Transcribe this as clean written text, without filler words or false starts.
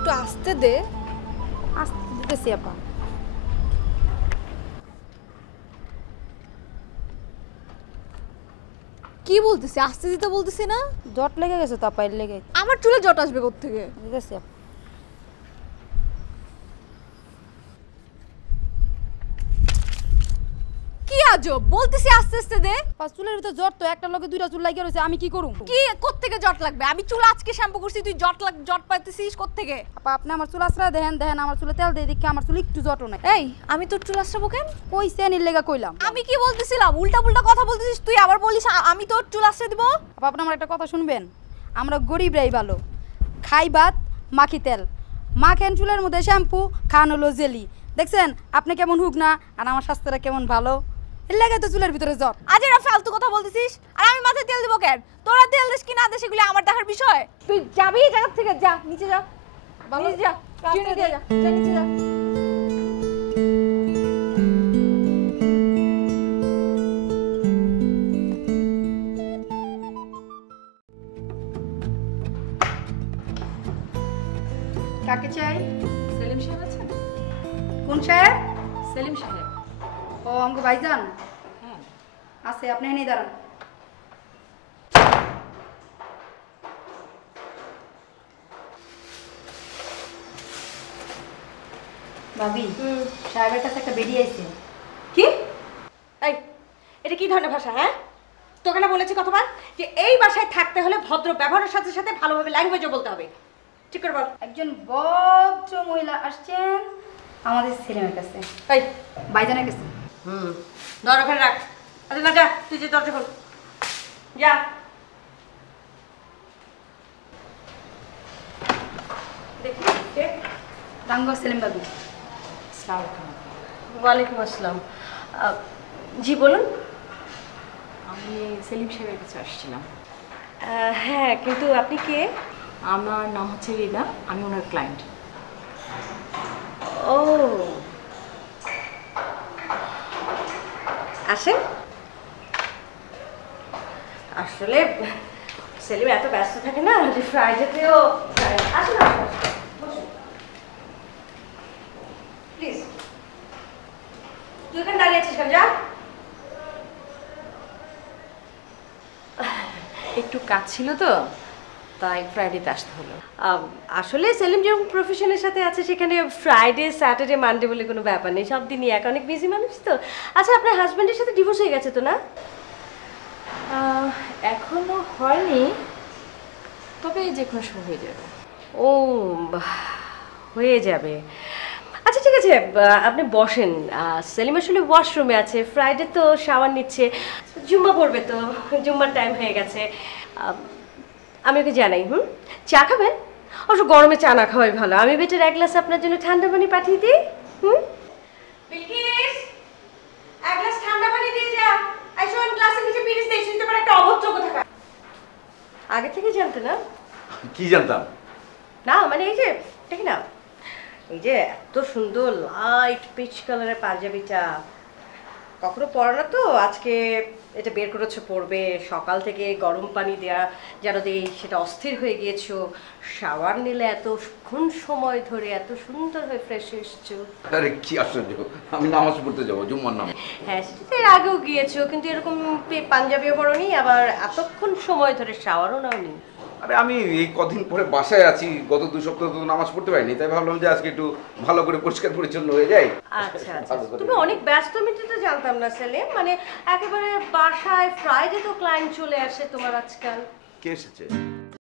একটু আস্তে দে। আস্তে দিতেছি আপা। কি বলতেছি? আস্তে দিতে বলতেছি না? জট লেগে গেছে তো আপা, এর লেগে আমার চুলে জট আসবে কোত্থেকে? দিতেছি আপা। কি আজব, বলতেছি আস্তে আস্তে দে। আপা চুলের ভিতর জট তো, একটা লগে দুইটা চুল লাগিয়ে রয়েছে, আমি কি করুম? কি কোত্থেকে জট লাগবে? আমি চুল আজকে শ্যাম্পু করছি, তুই জট পাইতেছিস কোত্থেকে? আপা আপনি আমার চুল আশ্রয় দেখেন, দেখেন আমার চুলে তেল দিয়ে দেখি আমার চুল একটু জটও নাই। এই, আমি তোর চুল আশ্রাবো কেন? কইছেন এর লেগে কইলাম। আমি কি বলতেছিলাম? উল্টা পুল্টা কথা বলতেছিস তুই, আবার বলিস আমি তোর চুল আশ্রয় দিব। আপা আপনি আমার একটা কথা শুনবেন, আমরা গরিবরাই ভালো, খাই ভাত মাখি তেল, মাখেন চুলের মধ্যে শ্যাম্পু, খান হলো জেলি। দেখছেন আপনি কেমন হুক না, আর আমার স্বাস্থ্যটা কেমন ভালো, এর লেগে তো চুলের ভিতরে জট। আজ এরা ফালতু কথা বলতেছিস, আর আমি মাথায় তেল দিব কেন? তোরা তেল দিস কি না দিস সেগুলো আমার দেখার বিষয়। তুই যাবি এই জায়গা থেকে, যা নিচে যা, নিচে যা, চিনি দিয়ে যা, যা নিচে যা। কাকে চাই? সেলিম সাহেব আছেন? কোন সাহেব? সেলিম সাহেব। ও আমাকে ভাইজান হ্যাঁ। আছে, আপনি এনেই দাঁড়ান। ভাবি, সাহেবের কাছে একটা বেরিয়ে আইছে। কি? এই, এটা কি ধরনের ভাষা? হ্যাঁ, তোকে না বলেছি কতবার যে এই বাসায় থাকতে হলে ভদ্র ব্যবহারের সাথে সাথে ভালোভাবে ল্যাঙ্গুয়েজও বলতে হবে। ঠিক করে বল। একজন ভদ্র মহিলা আসছেন আমাদের ছেলেমেয়ের কাছে, এই, ভাইজানের কাছে। ধর ওখানে রাখ। আরে না, যা তুই, যে দরজা খোল, যা। দেখি কে? রাঙ্গা সেলিম বাবু। আসসালামু আলাইকুম। ওয়ালাইকুম আসসালাম। জি বলুন। আমি সেলিম সাহেবের কাছে আসছিলাম। হ্যাঁ, কিন্তু আপনি কে? আমার নাম হচ্ছে রিনা, আমি ওনার ক্লায়েন্ট। ও, আসেন। আসলে সেলিম এত ব্যস্ত থাকে না যে ফ্রাইডেতেও আসেন। প্লিজ, তুই এখানে দাঁড়িয়ে আছিস কেন? যা। একটু কাজ ছিল তো, তাই ফ্রাইডেতে আসতে হলো। আসলে সেলিম যেরকম প্রফেশনের সাথে আছে সেখানে ফ্রাইডে স্যাটারডে মানডে বলে কোনো ব্যাপার নেই, সব দিনই এক, অনেক বিজি মানুষ তো। আচ্ছা, আপনার হাজব্যান্ডের সাথে ডিভোর্স হয়ে গেছে তো না? এখনো হয়নি, তবে যে কোনো সময় হয়ে যাবে। ও, হয়ে যাবে। আচ্ছা ঠিক আছে, আপনি বসেন। সেলিম আসলে ওয়াশরুমে আছে, ফ্রাইডে তো শাওয়ার নিচ্ছে, জুম্মা পড়বে তো, জুম্মার টাইম হয়ে গেছে। আমি ওকে জানাই। চা খাবেন? অবশ্য গরমে চা না খাওয়াই ভালো। আমি বেটার এক গ্লাস আপনার জন্য ঠান্ডা পানি পাঠিয়ে দিই। বিলকিস, এক গ্লাস ঠান্ডা পানি দিয়ে যা। এই শোন, গ্লাসের নিচে পিরিচ দেই, শুনতে পারে একটা অভদ্র কোথাকার। আগে থেকে জানতে না? কি জানতাম? না মানে এই যে দেখি না, এই যে এত সুন্দর লাইট পিচ কালারের পাঞ্জাবিটা কখনো পরে না তো, আজকে এটা বের করেছো পরবে। সকাল থেকে গরম পানি দেয়া যেন দেই, সেটা অস্থির হয়ে গিয়েছো। শাওয়ার নিলে এতক্ষণ সময় ধরে এত সুন্দর হয়ে ফ্রেশ এসছো। আরে কি আশ্চর্য, আমি নামাজ পড়তে যাবো, জুম্মার নামাজ। হ্যাঁ, সেটা এর আগেও গিয়েছো, কিন্তু এরকম পাঞ্জাবিও পরোনি, আবার এতক্ষণ সময় ধরে শাওয়ারও নাওনি। আরে আমি এই কদিন পরে বাসায় আছি, গত 2 সপ্তাহ তো নামাজ পড়তে পারিনি, তাই ভাবলাম যে আজকে একটু ভালো করে পরিষ্কার পরিচ্ছন্ন হয়ে যাই। আচ্ছা আচ্ছা, তুমি অনেক ব্যস্ত, আমি তো জানতাম না সেলিম। মানে একেবারে বাসায় ফ্রাইডে তো ক্লায়েন্ট চলে আসে তোমার আজকাল। কে এসেছে?